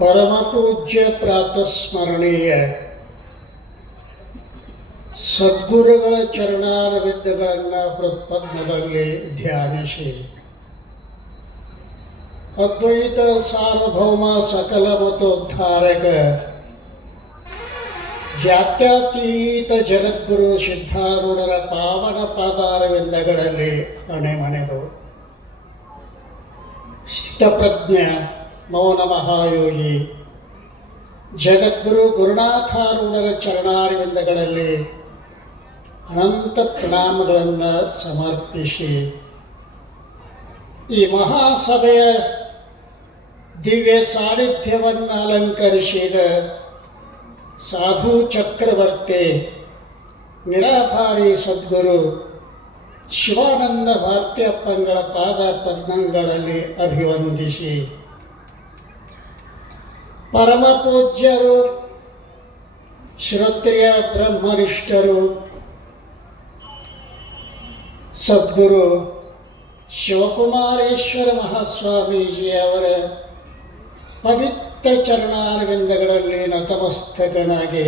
ಪರಮ ಪೂಜ್ಯ ಪ್ರಾತಸ್ಮರಣೀಯ ಸದ್ಗುರುಗಳ ಚರಣಾರವಿಂದಗಳನ್ನು ಹೃತ್ಪದ್ಮದಲ್ಲಿ ಧ್ಯಾನಿಸಿ ಅದ್ವೈತ ಸಾರ್ವಭೌಮ ಸಕಲ ಮತೋದ್ಧಾರಕ ಜಾತ್ಯತೀತ ಜಗದ್ಗುರು ಸಿದ್ಧಾರೂಢರ ಪಾವನ ಪಾದಾರವಿಂದಗಳಲ್ಲಿ ಹಣೆ ಮನೆದು ಸ್ಥಿತಪ್ರಜ್ಞ ಮೌನ ಮಹಾಯೋಗಿ ಜಗದ್ಗುರು ಗುರುನಾಥಾರೂಢರ ಚರಣಾರವಿಂದಗಳಲ್ಲಿ ಅನಂತ ಪ್ರಣಾಮಗಳನ್ನು ಸಮರ್ಪಿಸಿ ಈ ಮಹಾಸಭೆಯ ದಿವ್ಯ ಸಾನ್ನಿಧ್ಯವನ್ನು ಅಲಂಕರಿಸಿದ ಸಾಧು ಚಕ್ರವರ್ತಿ, ನಿರಾಭಾರಿ ಸದ್ಗುರು ಶಿವಾನಂದ ಭಾರತೀಯಪ್ಪಂಗಳ ಪಾದ ಪದ್ಮಗಳಲ್ಲಿ ಅಭಿವಂದಿಸಿ ಪರಮ ಪೂಜ್ಯರು ಶ್ರೋತ್ರಿಯ ಬ್ರಹ್ಮನಿಷ್ಠರು, ಸದ್ಗುರು ಶಿವಕುಮಾರೇಶ್ವರ ಮಹಾಸ್ವಾಮೀಜಿ ಅವರ ಪವಿತ್ರ ಚರಣಾರವಿಂದಗಳಲ್ಲಿ ನತಮಸ್ತಕನಾಗಿ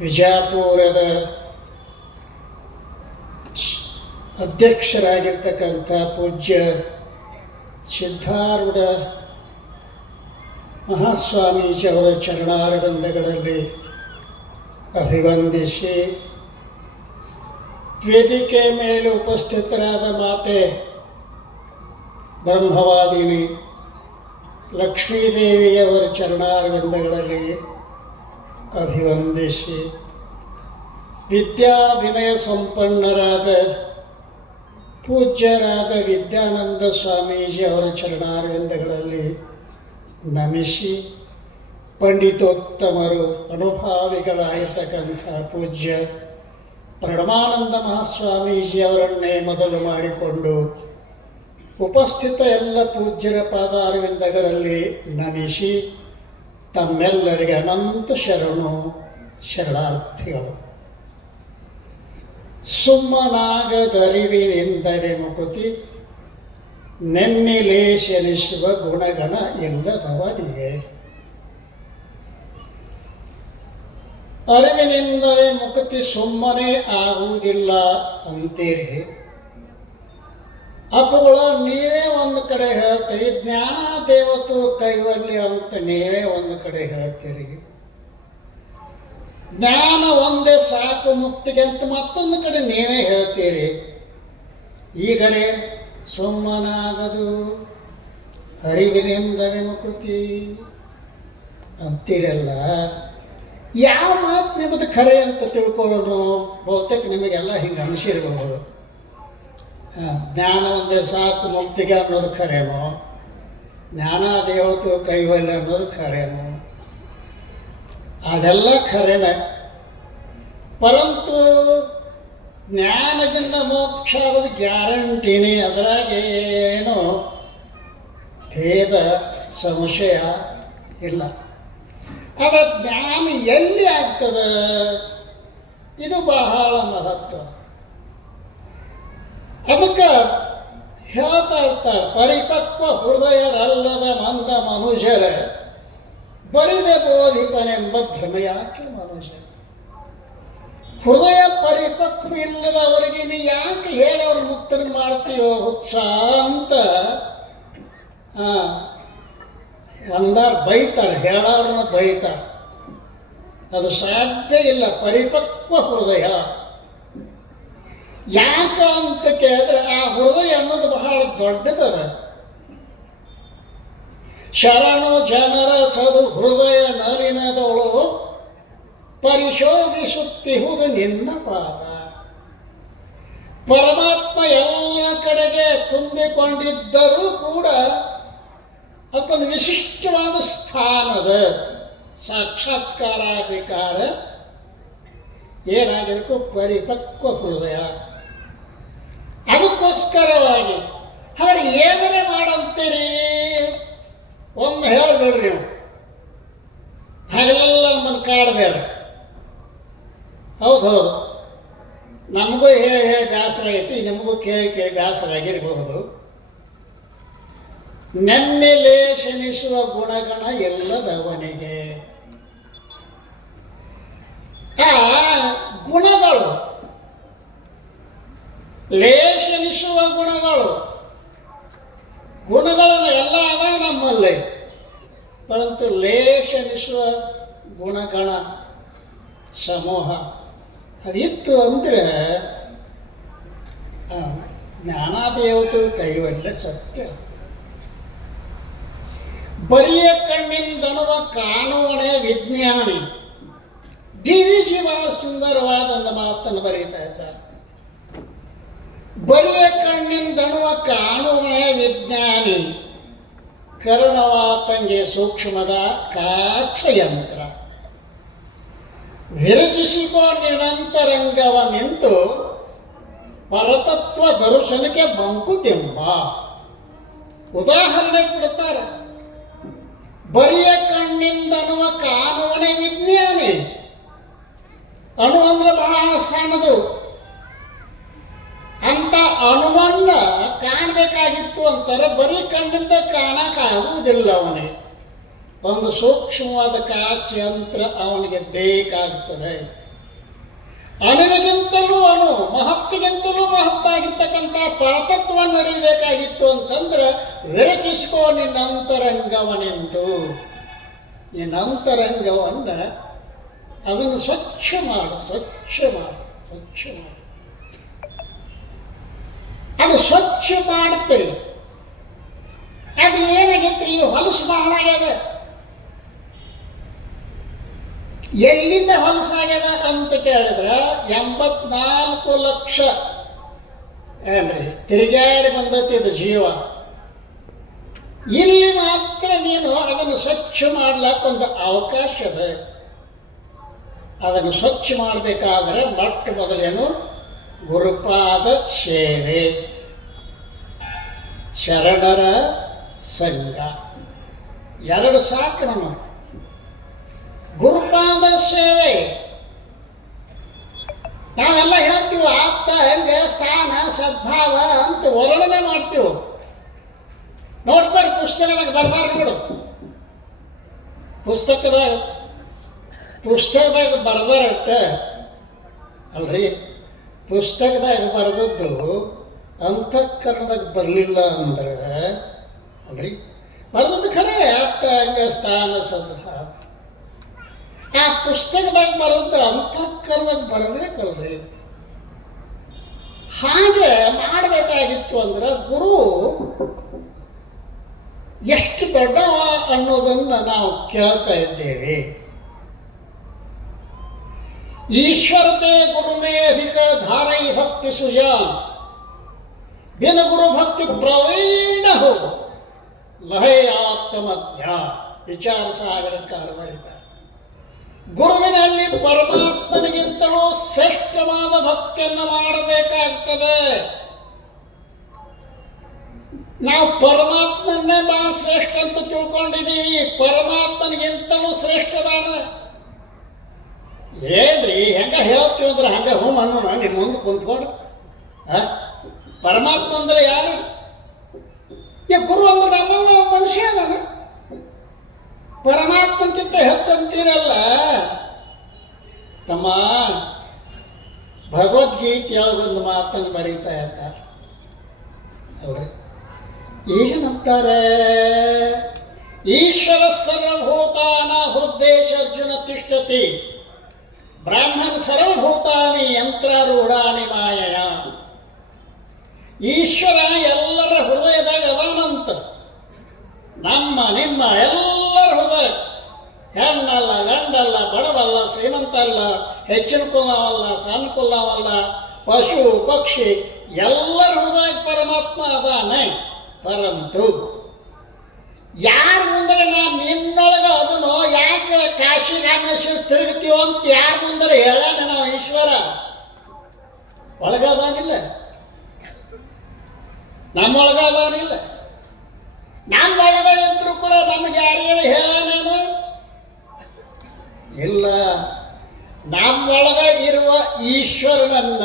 ವಿಜಯಪುರದ ಅಧ್ಯಕ್ಷರಾಗಿರ್ತಕ್ಕಂಥ ಪೂಜ್ಯ ಸಿದ್ಧಾರೂಢ ಮಹಾಸ್ವಾಮೀಜಿಯವರ ಚರಣಾರವಿಂದಗಳಲ್ಲಿ ಅಭಿವಂದಿಸಿ, ವೇದಿಕೆ ಮೇಲೆ ಉಪಸ್ಥಿತರಾದ ಮಾತೆ, ಬ್ರಹ್ಮವಾದಿನಿ ಲಕ್ಷ್ಮೀದೇವಿಯವರ ಚರಣಾರವಿಂದಗಳಲ್ಲಿ ಅಭಿವಂದಿಸಿ ವಿದ್ಯಾ ವಿನಯ ಸಂಪನ್ನರಾದ, ಪೂಜ್ಯರಾದ ವಿದ್ಯಾನಂದ ಸ್ವಾಮೀಜಿ ಅವರ ಚರಣಾರವಿಂದಗಳಲ್ಲಿ ನಮಿಸಿ ಪಂಡಿತೋತ್ತಮರು ಅನುಭಾವಿಗಳಾಗಿರ್ತಕ್ಕಂಥ ಪೂಜ್ಯ ಪ್ರಣಮಾನಂದ ಮಹಾಸ್ವಾಮೀಜಿ ಅವರನ್ನೇ ಮೊದಲು ಮಾಡಿಕೊಂಡು ಉಪಸ್ಥಿತ ಎಲ್ಲ ಪೂಜ್ಯರ ಪಾದಾರವಿಂದಗಳಲ್ಲಿ ನಮಿಸಿ ತಮ್ಮೆಲ್ಲರಿಗೆ ಅನಂತ ಶರಣು ಶರಣಾರ್ಥಿಗಳು. ಸುಮ್ಮನಾಗದರಿವಿನಿಂದ ವಿಮುಕುತಿ ನೆಮ್ಮಿಲೇಶನಿಸುವ ಗುಣಗಣ ಇಲ್ಲದವನಿಗೆ. ಅರಿವಿನಿಂದಲೇ ಮುಕ್ತಿ ಸುಮ್ಮನೆ ಆಗುವುದಿಲ್ಲ ಅಂತೀರಿ. ಅಪ್ಪುಗಳ ನೀವೇ ಒಂದು ಕಡೆ ಹೇಳ್ತೀರಿ, ಜ್ಞಾನ ದೇವತು ಕೈವಲ್ಯ ಅಂತ ನೀವೇ ಒಂದು ಕಡೆ ಹೇಳ್ತೀರಿ. ಜ್ಞಾನ ಒಂದೇ ಸಾಕು ಮುಕ್ತಿಗೆ ಅಂತ ಮತ್ತೊಂದು ಕಡೆ ನೀವೇ ಹೇಳ್ತೀರಿ. ಈಗಲೇ ಸುಮ್ಮನಾಗದು. ಅರಿವಿನಿಂದ ವಿಮುಕುತಿ. ಅಂತೀರಲ್ಲ? ಯಾವ ಮಾತು ನಿಮ್ಮದು ಖರೆ ಅಂತ ತಿಳ್ಕೊಳ್ಳೋದು? ಬಹುತೇಕ ನಿಮಗೆಲ್ಲ ಹಿಂಗೆ ಅನಿಸಿರಬಹುದು. ಜ್ಞಾನ ಒಂದೇ ಸಾಕು ಮುಕ್ತಿಗೆ ಅನ್ನೋದು ಖರೇನೋ ಜ್ಞಾನ ದೇವತು ಕೈವಲ್ಯ ಅನ್ನೋದು ಖರೇನೋ ಅದೆಲ್ಲ ಖರೇನೆ ಪರಂತು ಜ್ಞಾನದಿಂದ ಮೋಕ್ಷ ಆಗೋದು ಗ್ಯಾರಂಟಿನೇ ಅದ್ರಾಗ ಏನು ಭೇದ ಸಂಶಯ ಇಲ್ಲ. ಅದರ ಜ್ಞಾನ ಎಲ್ಲಿ ಆಗ್ತದ? ಇದು ಬಹಳ ಮಹತ್ವ. ಅದಕ್ಕೆ ಹೇಳ್ತಾ ಇರ್ತಾರೆ, ಪರಿಪಕ್ವ ಹೃದಯರಲ್ಲದ ಮಂದ ಮನುಷ್ಯರ, ಬರಿದ ಬೋಧಿಪನೆಂಬ ಭ್ರಮೆಯಾಕೆ ಮನುಷ್ಯ ಹೃದಯ ಪರಿಪಕ್ವ ಇಲ್ಲದವರಿಗೆ ನೀ ಯಾಕೆ ಹೇಳೋರು ಮುಕ್ತನ ಉತ್ಸಾಹ ಅಂತ ಅಂದಾರ ಬೈತಾರೆ ಹೇಳಾರನ್ನ ಬೈತಾರೆ. ಅದು ಸಾಧ್ಯ ಇಲ್ಲ, ಪರಿಪಕ್ವ ಹೃದಯ. ಯಾಕ ಅಂತ ಕೇಳಿದ್ರೆ ಆ ಹೃದಯ ಅನ್ನೋದು ಬಹಳ ದೊಡ್ಡದದ. ಶರಣು ಜನರ ಸದು ಹೃದಯ ನಲಿನದವಳು ಪರಿಶೋಧಿಸುತ್ತಿಹುದು ನಿನ್ನ ಪಾದ. ಪರಮಾತ್ಮ ಎಲ್ಲ ಕಡೆಗೆ ತುಂಬಿಕೊಂಡಿದ್ದರೂ ಕೂಡ ಅದೊಂದು ವಿಶಿಷ್ಟವಾದ ಸ್ಥಾನದ ಸಾಕ್ಷಾತ್ಕಾರ ವಿಕಾರ. ಏನಾಗಬೇಕು? ಪರಿಪಕ್ವ ಹೃದಯ. ಅದಕ್ಕೋಸ್ಕರವಾಗಿ ಹಾಗೆ ಏನೇ ಮಾಡಂತೀರಿ? ಒಮ್ಮೆ ಹೇಳ್ಬಿಡ್ರಿ ನೀವು. ಹಾಗೆಲ್ಲ ನಮ್ಮನ್ನು ಕಾಡಬೇಡ. ಹೌದು ಹೌದು. ನಮಗೂ ಹೇಳಿ ಹೇಳಿ ಬೇಸರ ಆಗೈತಿ ನಿಮಗೂ ಕೇಳಿ ಕೇಳಿ ಬೇಸರ ಆಗಿರಬಹುದು. ನೆನ್ನೆಲೆ ಶಮಿಸುವ ಗುಣಗಣ ಎಲ್ಲದವನಿಗೆ. ಆ ಗುಣಗಳು ಲೇಷನಿಸುವ ಗುಣಗಳು, ಗುಣಗಳನ್ನು ಎಲ್ಲ ಅವ ನಮ್ಮಲ್ಲಿ. ಪರಂತು ಲೇಷನಿಸುವ ಗುಣಗಣ ಸಮೂಹ. ಅದಿತ್ತು ಅಂದರೆ ಜ್ಞಾನಾದೇವತು ಕೈವಲ್ಯ ಸತ್ಯ. ಬರಿಯ ಕಣ್ಣಿಂದನುವ ಕಾಣುವಣೆ ವಿಜ್ಞಾನಿ. ಡಿ ವಿ ಜಿ ಬಹಳ ಸುಂದರವಾದ ಮಾತನ್ನು ಬರೀತಾ ಇದ್ದಾರೆ ಬರಿಯ ಕಣ್ಣಿಂದಣುವ ಕಾಣುವಣೆ ವಿಜ್ಞಾನಿ. ಕರ್ಣವಾತಂಗೆ ಸೂಕ್ಷ್ಮದ ಕಾಚಯಂತ್ರ. ವಿರಚಿಸಿಕೋ ನಿರಂತರಂಗವ ನಿಂತು ಪರತತ್ವ ದರ್ಶನಕ್ಕೆ ಬಂಕುದೆಂಬ ಉದಾಹರಣೆ ಕೊಡುತ್ತಾರೆ ಬರಿಯ ಕಣ್ಣಿಂದನುವ ಕಾನೂನೆ ವಿಜ್ಞಾನಿ. ಅಣು ಅಂದ್ರೆ ಬಹಳ ಸಣ್ಣದು ಅಂತ ಅಣುವನ್ನ ಕಾಣಬೇಕಾಗಿತ್ತು ಅಂತಾರೆ. ಬರೀ ಕಣ್ಣಿಂದ ಕಾಣಕ್ಕಾಗುವುದಿಲ್ಲ ಅವನಿಗೆ. ಒಂದು ಸೂಕ್ಷ್ಮವಾದ ಕಾಚಿ ಯಂತ್ರ ಅವನಿಗೆ ಬೇಕಾಗ್ತದೆ. ಅಣುವಿಗಿಂತಲೂ ಅಣು ಮಹತ್ತಿಗಿಂತಲೂ ಮಹತ್ತಾಗಿರ್ತಕ್ಕಂಥ ಪರತತ್ವವನ್ನು ಅರಿಬೇಕಾಗಿತ್ತು ಅಂತಂದ್ರೆ, ವಿರಚಿಸ್ಕೋ ನಿನ್ನ ಅಂತರಂಗವನೆಂದು. ನಿನ್ನ ಅಂತರಂಗವನ್ನ ಅದನ್ನು ಸ್ವಚ್ಛ ಮಾಡು ಸ್ವಚ್ಛ ಮಾಡು ಸ್ವಚ್ಛ ಮಾಡು. ಅದು ಸ್ವಚ್ಛ ಮಾಡುತ್ತೆ ಅದು ಏನಾಗೈತ್ರಿ ಹೊಲಸು ಬಹಳ ಆಗ್ಯದ. ಎಲ್ಲಿಂದ ಹೊಲಸಾಗ್ಯದ ಅಂತ ಕೇಳಿದ್ರೆ ಎಂಬತ್ನಾಲ್ಕು ಲಕ್ಷ. ತಿರುಗಾಡಿ ಬಂದೈತಿ ಇದು ಜೀವ. ಇಲ್ಲಿ ಮಾತ್ರ ನೀನು ಅದನ್ನು ಸ್ವಚ್ಛ ಮಾಡ್ಲಕ್ಕ ಒಂದು ಅವಕಾಶ ಇದೆ. ಅದನ್ನು ಸ್ವಚ್ಛ ಮಾಡಬೇಕಾದ್ರೆ ಮೊಟ್ಟ ಮೊದಲೇನು ಗುರುಪಾದ ಸೇವೆ. ಶರಣರ ಸಂಘ. ಎರಡು ಸಾಕು ನಮಗೆ ಗುರುಪಾದ ಸೇವೆ ನಾವೆಲ್ಲ ಹೇಳ್ತೀವಿ, ಆಪ್ತ ಹೆಂಗೆ, ಸ್ಥಾನ, ಸದ್ಭಾವ ಅಂತ ವರ್ಣನೆ ಮಾಡ್ತೀವಿ. ನೋಡ್ತಾರೆ ಪುಸ್ತಕದಾಗ ಬರ್ಬಾರ ನೋಡು. ಪುಸ್ತಕದಾಗ ಪುಸ್ತಕದಾಗ ಬರ್ದಾರಟ್ಟ ಅಲ್ರಿ? ಪುಸ್ತಕದಾಗ ಬರೆದದ್ದು ಅಂತಃಕರಣದಾಗ ಬರಲಿಲ್ಲ ಅಂದ್ರೆ, ಅಲ್ರಿ? ಬರೆದದ್ದು ಖರೆ, ಆಪ್ತ ಹೆಂಗೆ, ಸ್ಥಾನ, ಸದ್ಭಾವ. ಆ ಪುಸ್ತಕದಾಗ ಬರೋದು ಅಂತಃಕರವಾಗಿ ಬರಬೇಕಲ್ರಿ. ಹಾಗೆ ಮಾಡಬೇಕಾಗಿತ್ತು ಅಂದ್ರೆ ಗುರು ಎಷ್ಟು ದೊಡ್ಡ ಅನ್ನೋದನ್ನ ನಾವು ಕೇಳ್ತಾ ಇದ್ದೇವೆ. ಈಶ್ವರತೇ ಗುರುಮೇ ಅಧಿಕ ಧಾರೈ ಭಕ್ತಿ ಸುಜ. ಗುರು ಭಕ್ತಿ ಪ್ರವೀಣ ಹೋ. ಲಹೈ ವಿಚಾರ ಸಾಗರ ಕಾರವಾರಿದ ಗುರುವಿನಲ್ಲಿ ಪರಮಾತ್ಮನಿಗಿಂತಲೂ ಶ್ರೇಷ್ಠವಾದ ಭಕ್ತಿಯನ್ನು ಮಾಡಬೇಕಾಗ್ತದೆ. ನಾವು ಪರಮಾತ್ಮನ್ನೇ ಬಹಳ ಶ್ರೇಷ್ಠ ಅಂತ ತಿಳ್ಕೊಂಡಿದ್ದೀವಿ. ಪರಮಾತ್ಮನಿಗಿಂತಲೂ ಶ್ರೇಷ್ಠದಾನ. ಏನ್ರಿ, ಹೆಂಗ ಹೇಳ್ತಿದ್ರೆ ಹಂಗ ಹ್ಞೂ ಅನ್ನೋಣ ನಿಮ್ಮ ಮುಂದೆ ಕುಂತ್ಕೊಂಡು? ಪರಮಾತ್ಮ ಅಂದ್ರೆ ಯಾರು? ಈ ಗುರು ಅಂದ್ರೆ ನಮ್ಮ ಮನುಷ್ಯ ಅದಾನ. ಪರಮಾತ್ಮಕ್ಕಿಂತ ಹೆಚ್ಚಂತೀರಲ್ಲ? ತಮ್ಮ ಭಗವದ್ಗೀತೆಯೊಳಗೊಂದು ಮಾತನ್ನು ಬರೀತಾ ಅಲ್ರಿ ಏನಂತಾರೆ? ಈಶ್ವರ ಸರ್ವಭೂತಾನ ಹೃದೇಶ ಅರ್ಜುನ ತಿಷ್ಠತಿ. ಬ್ರಾಹ್ಮಣ ಸರ್ವಭೂತಾನಿ ಯಂತ್ರಾರೂಢಾನಿ ಮಾಯಯ. ಈಶ್ವರ ಎಲ್ಲರ ಹೃದಯದಾಗ ಅದಾನಂತ. ನಮ್ಮ ನಿಮ್ಮ ಎಲ್ಲರ ಹೃದಯ. ಹೆಣ್ಣಲ್ಲ, ಗಂಡಲ್ಲ, ಬಡವಲ್ಲ ಶ್ರೀಮಂತ ಅಲ್ಲ ಹೆಚ್ಚಿನ ಕುಲವಲ್ಲ, ಸಣ್ಣ ಕುಲವಲ್ಲ, ಪಶು, ಪಕ್ಷಿ, ಎಲ್ಲರ ಹೃದಯ ಪರಮಾತ್ಮ ಅದಾನೆ. ಪರಂತು ಯಾರ ಮುಂದರೆ ನಾವು ನಿನ್ನೊಳಗೆ ಅದನ್ನು ಯಾಕೆ ಕಾಶಿ ರಾಮೇಶ್ವರ ತಿರುಗ್ತೀವೋ ಅಂತ ಯಾರ ಮುಂದರೆ ಹೇಳೋಣ ನಾವು ಈಶ್ವರ. ಒಳಗದಾನಿಲ್ಲ ನಮ್ಮೊಳಗದಾನಿಲ್ಲ ನಮ್ಮ ಒಳಗ ಇದ್ರು ಕೂಡ ನಮಗೆ ಯಾರಿಗೂ ಹೇಳ ನಾನು. ಇಲ್ಲ ನಮ್ಮೊಳಗ ಇರುವ ಈಶ್ವರನನ್ನ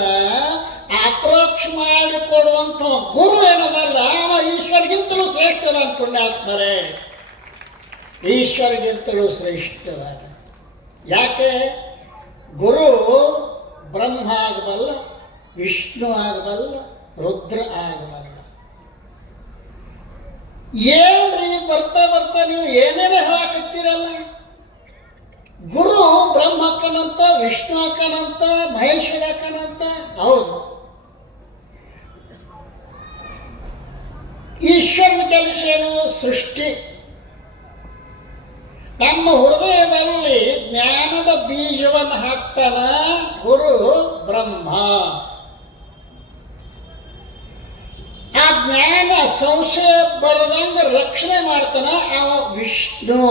ಅಪ್ರೋಚ್ ಮಾಡಿಕೊಡುವಂಥ ಗುರು ಏನದಲ್ಲ ಅವ ಈಶ್ವರಿಗಿಂತಲೂ ಶ್ರೇಷ್ಠದ ಪುಣ್ಯಾತ್ಮರೇ. ಈಶ್ವರಿಗಿಂತಲೂ ಶ್ರೇಷ್ಠದ ಯಾಕೆ? ಗುರು ಬ್ರಹ್ಮ ಆಗಬಲ್ಲ, ವಿಷ್ಣು ಆಗಬಲ್ಲ, ರುದ್ರ ಆಗಬಲ್ಲ. ಏನ್ರಿ ಬರ್ತಾ ಬರ್ತಾ ನೀವು ಏನೇನೇ ಹೇಳಕತ್ತೀರಲ್ಲ? ಗುರು ಬ್ರಹ್ಮ ಅಕ್ಕನಂತ ವಿಷ್ಣು ಅಕ್ಕನಂತ ಮಹೇಶ್ವರ ಅಕ್ಕನಂತ ಹೌದು. ಈಶ್ವರನ ಕೆಲಸ ಏನು ಸೃಷ್ಟಿ. ನಮ್ಮ ಹೃದಯದಲ್ಲಿ ಜ್ಞಾನದ ಬೀಜವನ್ನು ಹಾಕ್ತಾನ ಗುರು ಬ್ರಹ್ಮ. ಆ ಜ್ಞಾನ ಸಂಶಯ ಬರದಂಗ ರಕ್ಷಣೆ ಮಾಡ್ತಾನ ಆ ವಿಷ್ಣು.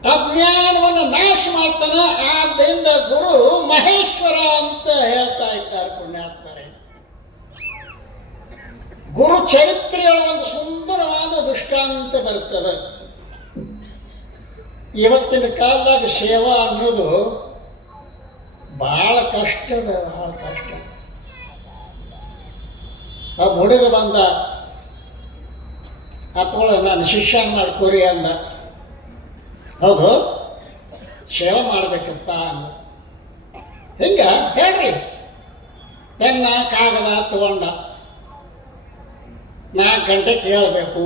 ಅಜ್ಞಾನವನ್ನು ನಾಶ ಮಾಡ್ತಾನ ಆದ್ದರಿಂದ ಗುರು ಮಹೇಶ್ವರ ಅಂತ ಹೇಳ್ತಾ ಇದ್ದಾರೆ ಪುಣ್ಯಾತ್ಮರೇ. ಗುರು ಚರಿತ್ರೆಯೊಳಗೆ ಒಂದು ಸುಂದರವಾದ ದೃಷ್ಟಾಂತ ಬರ್ತದೆ. ಇವತ್ತಿನ ಕಾಲದಾಗ ಸೇವಾ ಅನ್ನೋದು ಬಹಳ ಕಷ್ಟದ ಬಹಳ ಕಷ್ಟ. ಆ ಹುಡುಗ ಬಂದ ಹಾಕೊಳ್ಳ ನಾನು ಶಿಷ್ಯ ಮಾಡ್ಕೊರಿ ಅಂದ. ಹೌದು, ಸೇವೆ ಮಾಡಬೇಕಪ್ಪ ಅಂದ. ಹಿಂಗ ಹೇಳ್ರಿ. ಪೆನ್ನ, ಕಾಗದ ತಗೊಂಡ ನಾಲ್ಕು ಗಂಟೆ ಕೇಳಬೇಕು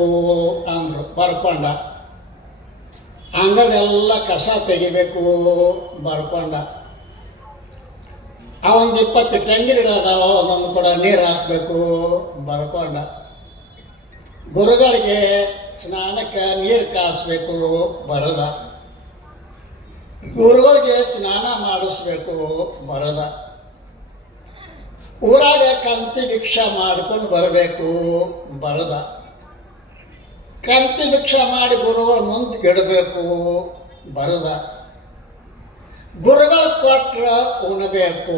ಅಂದರು, ಬರ್ಕೊಂಡ. ಅಂಗದೆಲ್ಲ ಕಸ ತೆಗಿಬೇಕು, ಬರ್ಕೊಂಡ. ಅವೊಂದು ಇಪ್ಪತ್ತು ತೆಂಗಿನ ಗಿಡ ಅದಾವ ಒಂದೊಂದು ಕೂಡ ನೀರು ಹಾಕಬೇಕು ಬರ್ಕೊಂಡ. ಗುರುಗಳಿಗೆ ಸ್ನಾನಕ್ಕೆ ನೀರು ಕಾಸಬೇಕು ಬರದ. ಗುರುಗಳಿಗೆ ಸ್ನಾನ ಮಾಡಿಸ್ಬೇಕು ಬರದ. ಊರಾಗ ಕಂತಿ ಭಿಕ್ಷ ಮಾಡ್ಕೊಂಡು ಬರಬೇಕು ಬರದ. ಕಂತಿ ಭಿಕ್ಷ ಮಾಡಿ ಗುರುಗಳ ಮುಂದೆ ಇಡಬೇಕು ಬರದ. ಗುರುಗಳು ಕೊಟ್ರ ಉಣಬೇಕು.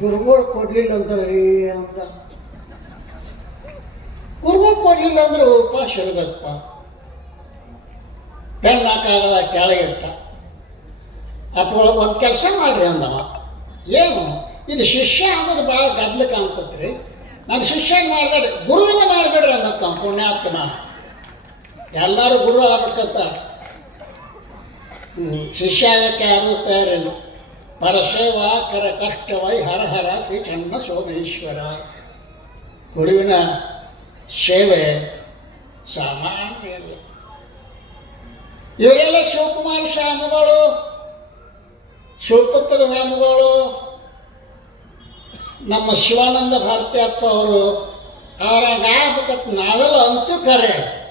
ಗುರುಗಳು ಕೊಡ್ಲಿಲ್ಲ ಅಂತಾರ್ರಿ ಅಂತ. ಗುರುಗಳು ಕೊಡ್ಲಿಲ್ಲ ಅಂದ್ರೆ ಉಪವಾಸ ಇರಬೇಕಪ್ಪ ಹಾಕಾಗಲ್ಲ ಕೆಳಗಿಟ್ಟ ಅಥವಾ ಒಂದು ಕೆಲಸ ಮಾಡ್ರಿ ಅಂದವ. ಏನು? ಇದು ಶಿಷ್ಯ ಅನ್ನೋದು ಭಾಳ ಗದ್ಲ ಕಾಣ್ತತ್ರಿ. ನಾನು ಶಿಷ್ಯ ಮಾಡಬೇಡ್ರಿ. ಗುರುವಿನ ಮಾಡಬೇಡ್ರಿ ಅಂದತ್ತ ಪುಣ್ಯಾತ್ಮ. ಎಲ್ಲರೂ ಗುರು ಆಗ್ಬೇಕಂತ. ಹ್ಮ್. ಶಿಷ್ಯ ಆಗಕ್ಕೆ ಯಾರು ತಯಾರಿಲ್ಲ ಪರಸೇವಾ ಕರ ಕಷ್ಟವೈ ಹರ ಹರ ಶ್ರೀ ಚನ್ನ ಸೋಮೇಶ್ವರ ಗುರುವಿನ ಸೇವೆ ಸಾಮಾನ್ಯ. ಇವರೆಲ್ಲ ಶಿವಕುಮಾರ ಸ್ವಾಮಿಗಳು, ಶಿವಪುತ್ರ ಸ್ವಾಮಿಗಳು, ನಮ್ಮ ಶಿವಾನಂದ ಭಾರತಿ ಅಪ್ಪ ಅವರು ಅವರ ಗಾಯಕ ನಾವೆಲ್ಲ ಅಂತೂ ಕರೆ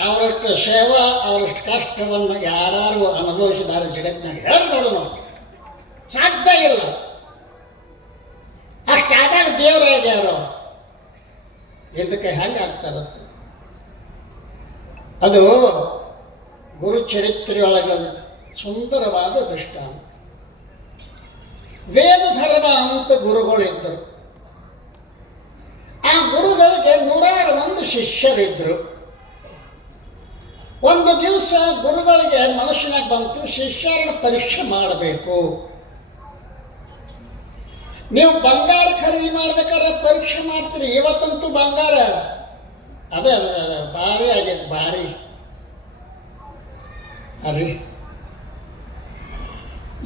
ಅವರಷ್ಟು ಸೇವಾ, ಅವರಷ್ಟು ಕಷ್ಟವನ್ನು ಯಾರು ಅನುಭವಿಸಿದ್ದಾರೆ ಜಗತ್ತಿನಾಗ ಹೇಳ್ಕೊಳ್ಳು ನಾವು. ಸಾಧ್ಯ ಇಲ್ಲ. ಅಷ್ಟಾದಾಗ ದೇವರೇ ಯಾರು? ಇದಕ್ಕೆ ಹೆಂಗೆ ಆಗ್ತದೆ ಅದು ಗುರು ಚರಿತ್ರೆಯೊಳಗೆ ಸುಂದರವಾದ ದೃಷ್ಟಾಂತ. ವೇದ ಧರ್ಮ ಅಂತ ಗುರುಗಳಿದ್ದರು ಆ ಗುರುಗಳಿಗೆ ನೂರಾರು ಮಂದಿ ಶಿಷ್ಯರಿದ್ದರು ಒಂದು ದಿವಸ ಗುರುಗಳಿಗೆ ಮನುಷ್ಯನಾಗ ಬಂತು, ಶಿಷ್ಯರನ್ನು ಪರೀಕ್ಷೆ ಮಾಡಬೇಕು. ನೀವು ಬಂಗಾರ ಖರೀದಿ ಮಾಡ್ಬೇಕಾದ್ರೆ ಪರೀಕ್ಷೆ ಮಾಡ್ತೀರಿ. ಇವತ್ತಂತೂ ಬಂಗಾರ. ಅದೇ ಭಾರಿ ಆಗೈತೆ, ಭಾರಿ. ಅರಿ.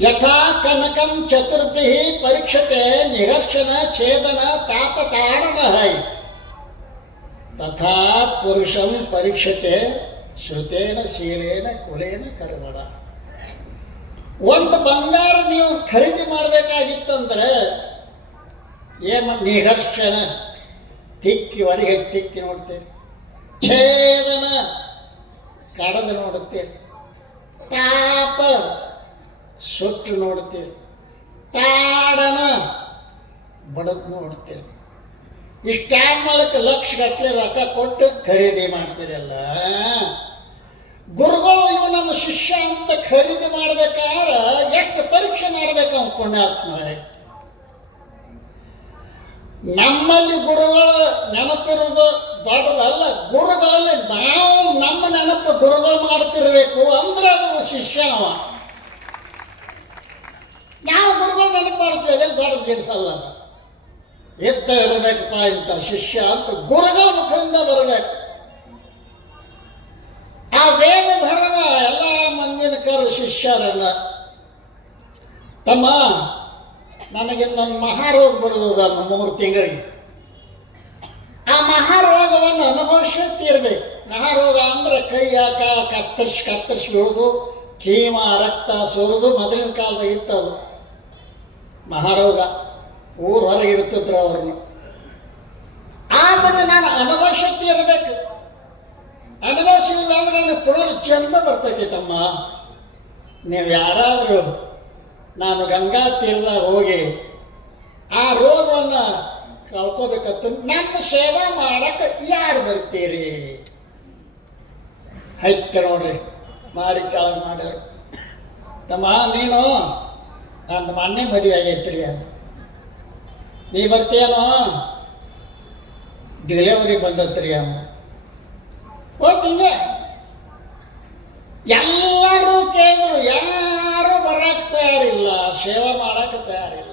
ಯಥಾ ಕನಕಂ ಚತುರ್ಭಿ ಪರೀಕ್ಷತೆ ನಿಹರ್ಷಣ ಛೇದನ ತಾಪ ತಾಡನ ಹೈ ತಥಾ ಪುರುಷಂ ಪರೀಕ್ಷತೆ ಶ್ರುತೇನ ಶೀಲೇನ ಕುಲೇನ ಕರ್ಮಣ. ಒಂದು ಬಂಗಾರ ನೀವು ಖರೀದಿ ಮಾಡಬೇಕಾಗಿತ್ತಂದ್ರೆ ಏನು ನಿಹರ್ಷಣ ತಿಕ್ಕಿ ಹೊರಗೆ ತಿಕ್ಕಿ ನೋಡ್ತೇವೆ. ಛೇದನ ಕಡದು ನೋಡುತ್ತೇವೆ. ತಾಪ ಸುಟ್ಟು ನೋಡುತ್ತೆ ತಾಡನ ಬಡದು ನೋಡ್ತೇವೆ ಮಾಡಕ್ಕೆ ಲಕ್ಷ ಗಟ್ಟಲೆ ರೊಕ್ಕ ಕೊಟ್ಟು ಖರೀದಿ ಮಾಡ್ತೀರಲ್ಲ? ಗುರುಗಳು ಇವನನ್ನು ಶಿಷ್ಯ ಅಂತ ಖರೀದಿ ಮಾಡ್ಬೇಕಾದ್ರೆ ಎಷ್ಟು ಪರೀಕ್ಷೆ ಮಾಡ್ಬೇಕು ಅಂದ್ಕೊಂಡೆ ನಮ್ಮಲ್ಲಿ ಗುರುಗಳ ನೆನಪಿರುವುದು ದೊಡ್ಡದಲ್ಲ, ಗುರುಗಳಲ್ಲಿ ನಾವು ನಮ್ಮ ನೆನಪು ಗುರುಗಳು ಮಾಡ್ತಿರ್ಬೇಕು ಅಂದ್ರೆ ಅದು ಶಿಷ್ಯ ಅವ ನಾವು ಗುರುಗಳು ನೆನಪು ಮಾಡ್ತೀವಿ ದೊಡ್ಡ ಸಿಡಿಸಲ್ಲ ಅದು. ಎತ್ತ ಇರಬೇಕಪ್ಪ ಇಂಥ ಶಿಷ್ಯ ಅಂತ ಗುರುಗಳ ಮುಖದಿಂದ ಬರಬೇಕು. ಆ ವೇದ ಧರ್ಮ ಎಲ್ಲ ಮಂದಿನ ಕರ ಶಿಷ್ಯರೆಲ್ಲ. ತಮ್ಮ, ನನಗೆ ನನ್ನ ಮಹಾರೋಗ ಬರುವುದನ್ನು ಮೂರು ತಿಂಗಳಿಗೆ. ಆ ಮಹಾರೋಗವನ್ನು ಅನುಭವಿಸುತ್ತಿರ್ಬೇಕು ತೀರ್ಬೇಕು ಮಹಾರೋಗ ಅಂದ್ರೆ ಕೈ ಹಾಕ ಕತ್ತರಿಸಿ ಕತ್ತರಿಸಿ ಬೀಳೋದು, ಕೀಮ, ರಕ್ತ ಸುರಿದು ಮೊದಲಿನ ಕಾಲದ ಇತ್ತದು ಮಹಾರೋಗ ಊರು ಹೊರಗೆ ಇಡ್ತಿದ್ರು ಅವ್ರನ್ನ. ಆದರೆ ನಾನು ಅನುಭವಿಸುತ್ತಿರ್ಬೇಕು ಅಂದ್ರೆ ನನಗೆ ಪುನರ್ ಜನ್ಮ ಬರ್ತೈತಿ ತಮ್ಮ ನೀವು ಯಾರಾದರೂ ನಾನು ಗಂಗಾ ತೀರದಾಗ ಹೋಗಿ ಆ ರೋಗವನ್ನು ಕಳ್ಕೋಬೇಕಂತ ನನ್ನ ಸೇವೆ ಮಾಡಕ್ಕೆ ಯಾರು ಬರ್ತೀರಿ? ಹೈತ ನೋಡ್ರಿ, ಮಾರಿ ಕೆಳಗೆ ಮಾಡ್ರಿ ತಮ್ಮ, ನೀನು ನನ್ನ ಮೊನ್ನೆ ಮದುವೆ ಆಗೈತ್ರಿ ಅದು ನೀ ಬರ್ತೀಯನೋ ಡೆಲಿವರಿ ಬಂದತ್ರಿ ಅಮ್ಮ ಹೋಗ್ತಿಂಗೆ ಎಲ್ಲರೂ ಕೇಳಿದ್ರು, ಯಾರು ಬರಕ್ಕೆ ತಯಾರಿಲ್ಲ, ಸೇವೆ ಮಾಡಕ್ಕೆ ತಯಾರಿಲ್ಲ.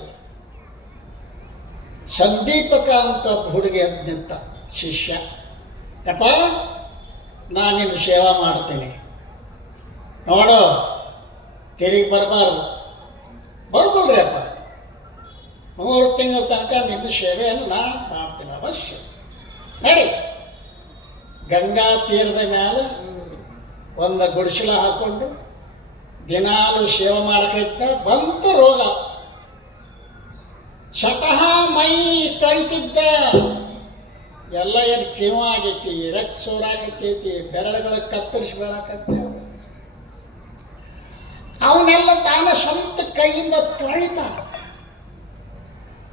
ಸಂದೀಪಕ ಅಂತ ಹುಡುಗಿ ಅದ್ ನಿಂತ ಶಿಷ್ಯ, ಯಪ್ಪ, ನಾನು ನಿಮ್ಮ ಸೇವಾ ಮಾಡ್ತೀನಿ. ನೋಡು, ತಿರುಗಿ ಬರಬಾರ್ದು. ಬರ್ದಲ್ರಿ ಅಪ್ಪ. ಮೂರು ತಿಂಗಳ ತನಕ ನಿನ್ನ ಸೇವೆಯನ್ನು ನಾನು ಮಾಡ್ತೀನಿ ಅವಶ್ಯ. ನಡಿ. ಗಂಗಾ ತೀರದ ಮೇಲೆ ಒಂದು ಗುಡಿಸಲ ಹಾಕೊಂಡು ದಿನಾಲು ಸೇವೆ ಮಾಡ್ಕೈತೆ ಬಂತು ರೋಗ. ಸ್ವತಃ ಮೈ ತೊಳಿತಿದ್ದ. ಎಲ್ಲ ಏನು ಕಿವ ಆಗೈತಿ? ರಕ್ತ ಸೋರಾಕತ್ತೈತಿ ಬೆರಳುಗಳ ಕತ್ತರಿಸಿ ಅವನೆಲ್ಲ ಅವನ್ನೆಲ್ಲ ತಾನ ಸ್ವಂತ ಕೈಯಿಂದ ತೊಳಿತಾನ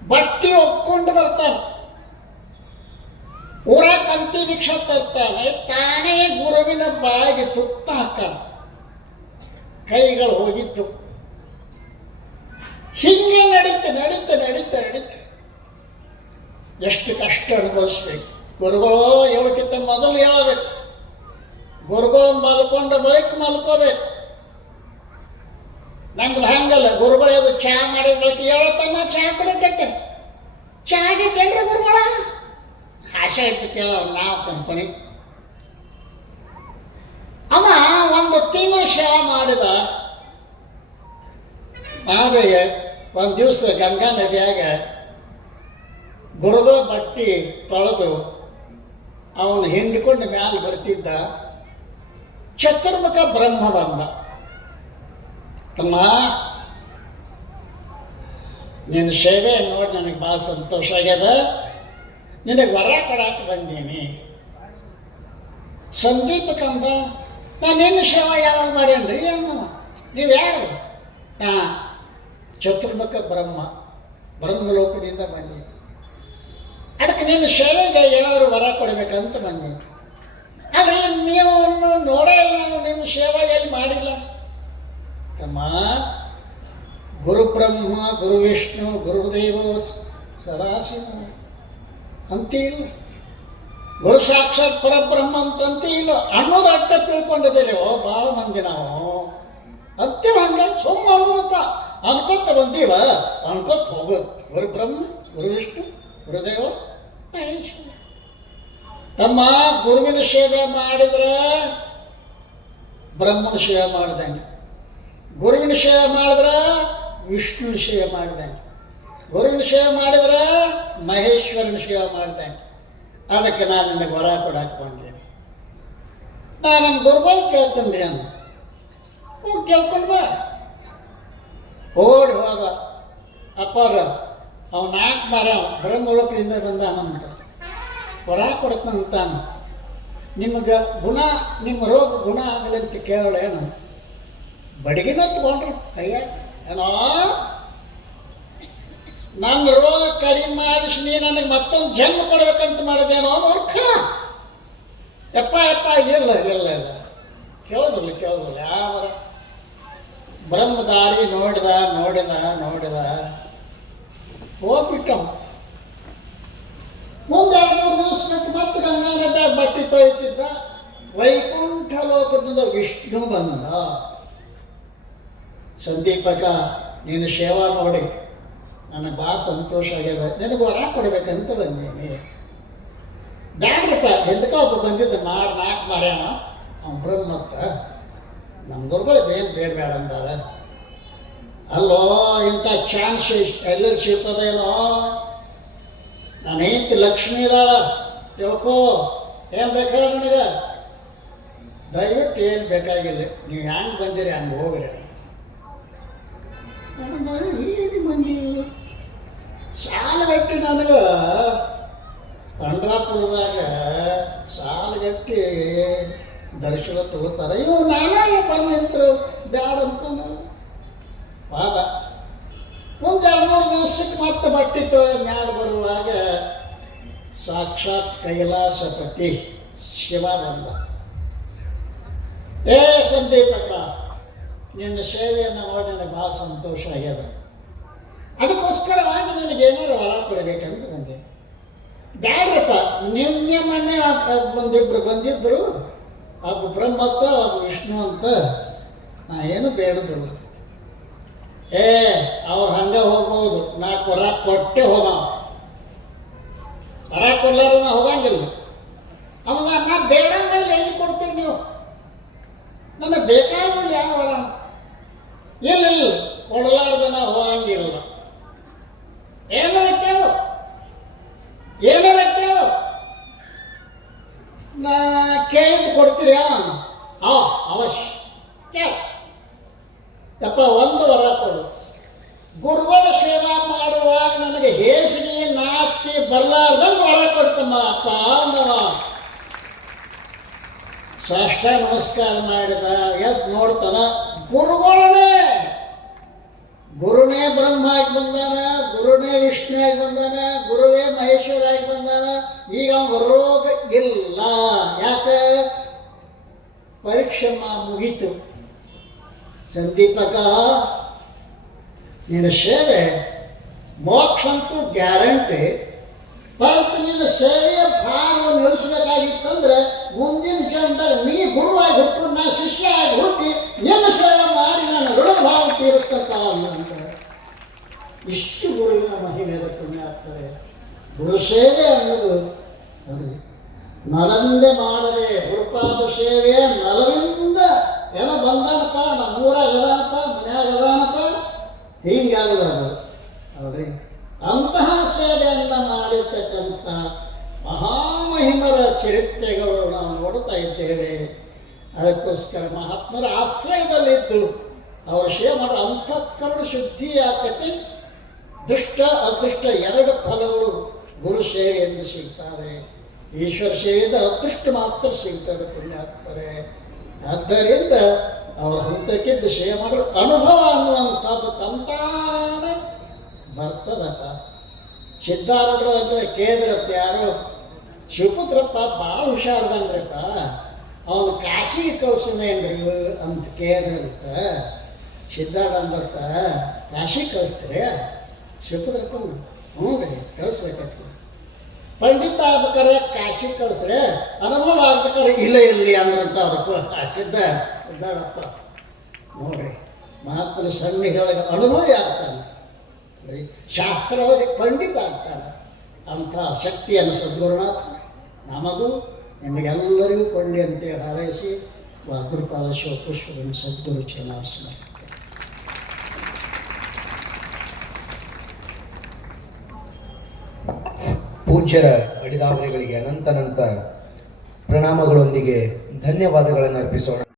ಬಟ್ಟೆ ಒಪ್ಕೊಂಡು ಬರ್ತಾನೆ ಊರ ಕಂತಿ ಭಿಕ್ಷ ತರ್ತಾನೆ ತಾನೇ ಗುರುವಿನ ಬಾಯಿಗೆ ತುತ್ತ ಹಾಕ್ತಾನೆ. ಕೈಗಳು ಹೋಗಿದ್ದು. ಹಿಂಗೆ ನಡೀತೆ ನಡೀತೆ ನಡೀತೆ ನಡೀತೆ. ಎಷ್ಟು ಕಷ್ಟ ಅನುಭವಿಸ್ಬೇಕು. ಗುರುಗಳು ಹೇಳಕ್ಕಿಂತ ಮೊದಲು ಹೇಳಬೇಕು ಗುರುಗಳು, ಮಲ್ಕೊಂಡ ಬಳಿಕ ಮಲ್ಕೋಬೇಕು. ನಮ್ದು ಹಂಗಲ್ಲ, ಗುರುಗಳು ಅದು ಚಹಾ ಮಾಡಿದ ಬಳಿಕ ಹೇಳತ್ತಮ್ಮ ಚಹಾ ಕುಡಿಕತ್ತೆ ಚಹಾ ಆಗೈತೇನ್ರಿ ಗುರುಗಳ. ಆಸೆ ಇತ್ತು ಕೇಳ ನಾವು ಕಂಪನಿ. ಅವ ಒಂದು ತಿಂಗಳು ಶಾ ಮಾಡಿದ ಮಾದಯ್ಯ ಒಂದು ದಿವಸ ಗಂಗಾ ನದಿಯಾಗ ಗುರುಗಳ ಬಟ್ಟಿ ತೊಳೆದು ಅವನು ಹಿಂಡ್ಕೊಂಡು ಮ್ಯಾಲೆ ಬರ್ತಿದ್ದ ಚತುರ್ಮುಖ ಬ್ರಹ್ಮ ಬಂದ ತಮ್ಮ ನಿನ್ನ ಸೇವೆ ನೋಡಿ, ನನಗೆ ಭಾಳ ಸಂತೋಷ ಆಗ್ಯದ. ನಿನಗೆ ವರ ಕೊಡಕ್ಕೆ ಬಂದೀನಿ. ಕಂಬ ನಾನು ನಿನ್ನ ಸೇವೆ ಯಾವಾಗ ಮಾಡ್ಯಾನ್ರಿ? ಅನ್ನವ ನೀವು ಯಾರು? ನಾ ಚತುರ್ಮುಖ ಬ್ರಹ್ಮ, ಬ್ರಹ್ಮಲೋಕದಿಂದ ಬಂದೀನಿ. ಅದಕ್ಕೆ ನಿನ್ನ ಸೇವೆಗೆ ಏನಾದರೂ ವರ ಕೊಡಬೇಕಂತ ಬಂದೀನಿ. ಅಲ್ರಿ ನೀವು ನೋಡೇ ಇಲ್ಲ ನಿಮ್ಮ ಸೇವೆ ಎಲ್ಲಿ ಮಾಡಿಲ್ಲ? ತಮ್ಮ ಗುರು ಬ್ರಹ್ಮ ಗುರು ವಿಷ್ಣು ಗುರುದೇವ ಸದಾಶಿವ. ಅಂತೀ ಇಲ್ಲ ಗುರು ಸಾಕ್ಷಾತ್ ಪರಬ್ರಹ್ಮ ಅಂತಂತ ಇಲ್ಲ ಅನ್ನೋದು ಅಟ್ಟ ತಿಳ್ಕೊಂಡಿದ್ದೇವೆ ಓ, ಭಾಳ ಮಂದಿ ನಾವು. ಅಂತೀವಿ ಹಂಗೆ ಸುಮ್ಮ ಅನ್ನೋದಪ್ಪ. ಅನ್ಕೊತ ಬಂದೀವ? ಅನ್ಕೊತ ಹೋಗೋದು ಗುರು ಬ್ರಹ್ಮ, ಗುರು ವಿಷ್ಣು ಗುರುದೇವ ತಮ್ಮ ಗುರುವಿನ ಸೇವೆ ಮಾಡಿದ್ರೆ ಬ್ರಹ್ಮನ ಸೇವೆ ಮಾಡ್ದಂಗೆ. ಗುರುವಿನ ಸೇವೆ ಮಾಡಿದ್ರೆ ವಿಷ್ಣುವಿನ ಸೇವೆ ಮಾಡ್ದಂಗೆ. ಗುರುವಿನ ವಿಷಯ ಮಾಡಿದ್ರೆ ಮಹೇಶ್ವರ ವಿಷಯ ಮಾಡಿದೆ. ಅದಕ್ಕೆ ನಾನು ನಿನಗೆ ಹೊರ ಕೊಡಕ್ಕೆ ಬಂದೇನೆ ನಾನು ನನ್ನ ಗುರುಗಳು ಕೇಳ್ತೀನಿ ರೀ ಅಂದ ಹೋಗಿ ಕೇಳ್ಕೊಂಡು ಬಾ. ಓಡಿ ಹೋದ ಅಪ್ಪಾರ ಅವ ನಾಲ್ಕು ಮರ ಬ್ರಹ್ಮಲೋಕದಿಂದ ಅಂತ ಹೊರ ಕೊಡ್ತಾನಂತಾನ ನಿಮಗೆ ಗುಣ, ನಿಮ್ಮ ರೋಗ ಗುಣ ಆಗಲಿ ಅಂತ ಕೇಳೇನು ಬಡಗಿನ ತಗೊಂಡ್ರು. ಅಯ್ಯ, ಏನೋ ನನ್ನ ರೋಗ ಕಡಿಮೆ ಮಾಡಿಸಿ ನೀ ನನಗೆ ಮತ್ತೊಂದು ಜನ್ಮ ಕೊಡ್ಬೇಕಂತ ಮಾಡಿದೇನೋ ಮೂರ್ಖ ಎಪ್ಪ ಎಪ್ಪ, ಇಲ್ಲ ಇಲ್ಲ ಇಲ್ಲ. ಕೇಳೋದಿಲ್ಲ ಕೇಳೋದಿಲ್ಲ. ಯಾವ ಬ್ರಹ್ಮದಾರಿ ನೋಡಿದ ನೋಡಿದ ನೋಡಿದ. ಹೋಗ್ಬಿಟ್ಟ ಮುಂದೆ ಮೂರು ದಿವಸ ಬಿಟ್ಟು ಮತ್ತೆ ಗಂಗಾ ತೊಳಿತಿದ್ದ ವೈಕುಂಠ ಲೋಕದಿಂದ ವಿಷ್ಣು ಬಂದ. ಸಂದೀಪಕ, ನೀನು ಸೇವಾ ನೋಡಿ. ನನಗೆ ಭಾಳ ಸಂತೋಷ ಆಗ್ಯದ. ನಿನಗೆ ವರ ಕೊಡಬೇಕಂತ ಬಂದೀನಿ. ಬ್ಯಾಡ್ರಪ್ಪ ಹಿಂದಕ ಒಬ್ಬ ಬಂದಿದ್ದ ಮಾರು ನಾಲ್ಕು ಮಾರ್ಯಾಣ ಅವ್ನು ಬ್ರಹ್ಮತ್ತ ನಮ್ಮ ಗುರುಗಳು ಏನು ಬೇಡ ಬೇಡ ಅಂತಾರ ಅಲ್ಲೋ, ಇಂಥ ಚಾನ್ಸ್ ಎಲ್ಲರೂ ಸಿಗ್ತದೇನೋ ನಾನು ಹೆಂಡತಿ ಲಕ್ಷ್ಮೀ ಇದಾಳ ತಿಳ್ಕೋ, ಏನು ಬೇಕಾ ನನಗೆ? ದಯವಿಟ್ಟು ಏನು ಬೇಕಾಗಿಲ್ಲ, ನೀವು ಹ್ಯಾಂಗೆ ಬಂದಿರಿ ಹಂಗೆ ಹೋಗ್ರಿ. ಏನು ಮಂದಿ ಸಾಲಗಟ್ಟಿ ನನಗೆ ಪಂಡ್ರಾಪುರದಾಗ ಸಾಲಗಟ್ಟಿ ದರ್ಶನ ತಗೋತಾರೆ. ಇವು ನಾನೇ ಬಂದಿದ್ರು. ಬ್ಯಾಡ ಅಂತ ವಾದ. ಒಂದು ಎರಡು ಮೂರು ದಿವಸಕ್ಕೆ ಮತ್ತೆ ಬಟ್ಟೆ ತೊಳೆ ಮ್ಯಾಲೆ ಬರುವಾಗ ಸಾಕ್ಷಾತ್ ಕೈಲಾಸಪತಿ ಶಿವ ಬಂದ. ಏ ಸಂದೀಪಕ್ಕ, ನಿನ್ನ ಸೇವೆಯನ್ನು ನೋಡಿ ನನಗೆ ಭಾಳ ಸಂತೋಷ ಆಗ್ಯದ. ಅದಕ್ಕೋಸ್ಕರವಾಗಿ ನನಗೆ ಏನಾರು ಹೊರ ಕೊಡಬೇಕಂತ ಬಂದೆ. ಬ್ಯಾಡ್ರಪ್ಪ, ನಿನ್ನೆ ಮೊನ್ನೆ ಒಂದಿಬ್ರು ಬಂದಿದ್ದರು ಒಬ್ಬ ಬ್ರಹ್ಮತ್ತ ಒಬ್ಬ ವಿಷ್ಣು ಅಂತ. ನಾ ಏನು ಬೇಡದ್ರು ಏ, ಅವ್ರು ಹಂಗೆ ಹೋಗ್ಬೋದು. ನಾ ಕೊರ ಕೊಟ್ಟೆ ಹೋಗ ವರ ಕೊಡ್ಲಾರ ನಾ ಹೋಗಂಗಿಲ್ಲ. ಅವಾಗ ನಾ ಬೇಡ ಮೇಲೆ ಎಲ್ಲಿ ಕೊಡ್ತೀರಿ ನೀವು? ನನಗೆ ಬೇಕಾಗಿಲ್ಲ ಯಾವ ವರ? ಇಲ್ಲ ಇಲ್ಲ. ಕೊಡಲಾರ್ದ ನಾ ಹೋಗಂಗಿಲ್ಲ. ಏನಾರ ಕೇಳು. ಏನಾರ ಕೇಳು. ನಾ ಕೇಳಿದ್ದು ಕೊಡ್ತೀರಾ? ಅವಶ್ಯ. ಕೇಳ. ತಪ್ಪ ಒಂದು ವರ ಕೊಡು. ಗುರುಗಳ ಸೇವಾ ಮಾಡುವಾಗ ನನಗೆ ಹೇಸಿಗೆ ನಾಚಿಕೆ ಬರಲಾರ್ದಂಗೆ ವರ ಕೊಡ್ತಮ್ಮ ಅಪ್ಪ, ಅಂದವ. ಸಾಷ್ಟ ನಮಸ್ಕಾರ ಮಾಡಿದ ಎದ್ದು ನೋಡ್ತಾನ. ಗುರುಗಳೇ ಗುರುನೇ ಬ್ರಹ್ಮ ಆಗಿ ಬಂದಾನ. ಗುರುನೇ ವಿಷ್ಣು ಆಗಿ ಬಂದಾನ, ಗುರುವೇ ಮಹೇಶ್ವರ ಆಗಿ ಬಂದಾನ, ಈಗ ಅವನ ರೋಗ ಇಲ್ಲ. ಯಾಕೆ? ಪರೀಕ್ಷೆ ಮುಗೀತು. ಸಂದೀಪಕ, ನಿನ್ನ ಸೇವೆ ಮೋಕ್ಷ ಅಂತೂ ಗ್ಯಾರಂಟಿ. ಪರಂತು ನಿನ್ನ ಸೇವೆಯ ಭಾರವನ್ನು ನಿಲ್ಲಿಸಬೇಕಾಗಿತ್ತಂದ್ರೆ ಮುಂದಿನ ಜನ್ಮದಾಗ ನೀ ಗುರುವಾಗಿ ಹುಟ್ಟು ನಾ ಶಿಷ್ಯ ಆಗಿ ಹುಟ್ಟಿ, ನಿನ್ನ ಸೇವೆ ಮಾಡಿ, ನನ್ನ ಋಣ ಭಾವ ತೀರಿಸ್ತಕ್ಕ ಅಂತ. ಇಷ್ಟು ಗುರುವಿನ ಮಹಿಮೆದ ಪುಣ್ಯ ಆಗ್ತದೆ. ಗುರು ಸೇವೆ ಅನ್ನೋದು ಅದು ನಲಂದೆ ಮಾಡದೆ ಗುರುಪಾದ ಸೇವೆ ನಲವಿಂದ ಏನೋ ಬಂದಾನಪ್ಪ, ನಮ್ಮ ಊರಾಗ ಅದಾನಪ್ಪ, ಮನ್ಯಾಗ ಅದಾನಪ್ಪ. ಹೀಗಾಗಲ್ಲ ಅದು ಅವ್ರಿ ಅಂತಹ ಸೇವೆಯನ್ನು ಮಾಡಿರ್ತಕ್ಕಂಥ ಮಹಾಮಹಿಮರ ಚರಿತ್ರೆಗಳು ನಾವು ನೋಡುತ್ತಾ ಇದ್ದೇವೆ. ಅದಕ್ಕೋಸ್ಕರ ಮಹಾತ್ಮರ ಆಶ್ರಯದಲ್ಲಿದ್ದು. ಅವರ ಮಾಡೋ ಅಂತಃಕರಣ ಶುದ್ಧಿ ಆಕತಿ. ದುಷ್ಟ ಅದೃಷ್ಟ ಎರಡು ಫಲಗಳು ಗುರು ಸೇವೆಯಿಂದ ಸಿಗ್ತಾರೆ ಈಶ್ವರ ಸೇವೆಯಿಂದ ಅದೃಷ್ಟ ಮಾತ್ರ ಸಿಗ್ತದೆ ಆಗ್ತಾರೆ ಆದ್ದರಿಂದ ಅವರ ಹಂತಕ್ಕಿದ್ದು ಸೇವೆ ಮಾಡಲು ಅನುಭವ ಅನ್ನುವಂಥದ್ದು ತಂತಾನೆ ಬರ್ತದಪ್ಪ. ಸಿದ್ಧಾರ್ಥರು ಅಂದರೆ ಕೇಳಿದ್ರತ್ತ ಯಾರು? ಶಿವಪುತ್ರಪ್ಪ ಭಾಳ ಹುಷಾರ್ದನ್ರಿಪ್ಪ. ಅವನು ಕಾಶಿ ಕಳ್ಸನೇನ್ರಿ ಅಂತ ಕೇಳಿದ್ರಂತ ಸಿದ್ಧಾರ್ಥ ಅಂದತ್ತ ಕಾಶಿ ಕಳಿಸ್ತೀರಿ? ಶಿವಪುತ್ರಪ್ಪ ಹ್ಞೂ ರೀ ಕಳಿಸ್ಬೇಕಾಗ್ತದೆ ಪಂಡಿತ ಆಗ್ಬೇಕಾರೆ ಕಾಶಿ ಕಳಿಸ್ರೆ, ಅನುಭವ ಆಗ್ಬೇಕಾರೆ ಇಲ್ಲ ಇರಲಿ ಅಂದ್ರಂತ ಅದಪ್ಪ ಸಿದ್ಧ ಇದ್ದಾಳಪ್ಪ. ನೋಡ್ರಿ, ಮಹಾತ್ಮನ ಸನ್ನಿಧಿಯೊಳಗೆ ಅನುಭವ ಆಗ್ತಾನೆ. ಶಾಸ್ತ್ರ ಓದಿ ಪಂಡಿತ ಆಗ್ತಾನೆ. ಅಂಥ ಶಕ್ತಿಯನ್ನು ಸದ್ಗುರುನಾಥ ನಮಗೂ, ನಿಮಗೆಲ್ಲರಿಗೂ ಕೊಳ್ಳಿ ಅಂತೇಳಿ ಹಾರೈಸಿ ಗುರುಪಾದ ಶಿವಪುಷ್ಪವನ್ನು ಸದ್ಗುರು ಚನ್ನಾರಿಸ್ತಾರೆ ಪೂಜ್ಯರ ಅಡಿದಾವಣೆಗಳಿಗೆ ಅನಂತನಂತ ಪ್ರಣಾಮಗಳೊಂದಿಗೆ ಧನ್ಯವಾದಗಳನ್ನು ಅರ್ಪಿಸೋಣ.